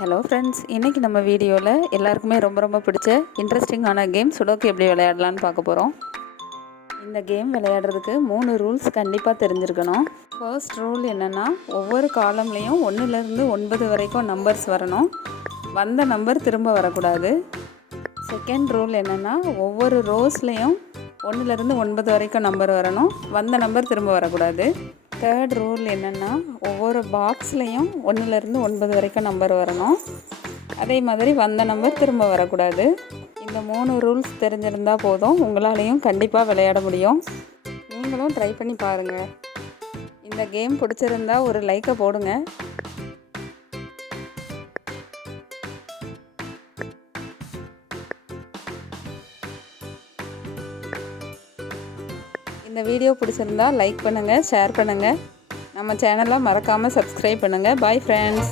Hello friends, இன்றைக்கி நம்ம வீடியோவில் எல்லாருக்குமே ரொம்ப பிடிச்ச இன்ட்ரெஸ்டிங்கான கேம் சுடோக்கு எப்படி விளையாடலான்னு பார்க்க போகிறோம். இந்த கேம் விளையாடுறதுக்கு 3 ரூல்ஸ் கண்டிப்பாக தெரிஞ்சிருக்கணும். ஃபர்ஸ்ட் ரூல் என்னென்னா, ஒவ்வொரு காலம்லேயும் 1லேருந்து 9 வரைக்கும் நம்பர்ஸ் வரணும். வந்த நம்பர் திரும்ப வரக்கூடாது. செகண்ட் ரூல் என்னென்னா, ஒவ்வொரு ரோஸ்லேயும் 1லேருந்து 9 வரைக்கும் நம்பர் வரணும். வந்த நம்பர் திரும்ப வரக்கூடாது. தேர்ட் ரூல் என்னென்னா, ஒவ்வொரு பாக்ஸ்லேயும் 1லேருந்து 9 வரைக்கும் நம்பர் வரணும். அதே மாதிரி வந்த நம்பர் திரும்ப வரக்கூடாது. இந்த 3 ரூல்ஸ் தெரிஞ்சிருந்தால் போதும், உங்களாலேயும் கண்டிப்பாக விளையாட முடியும். நீங்களும் ட்ரை பண்ணி பாருங்கள். இந்த கேம் பிடிச்சிருந்தா ஒரு லைக்கை போடுங்க. இந்த வீடியோ பிடிச்சிருந்தா லைக் பண்ணுங்கள், ஷேர் பண்ணுங்கள். நம்ம சேனலை மறக்காமல் சப்ஸ்கிரைப் பண்ணுங்கள். Bye friends.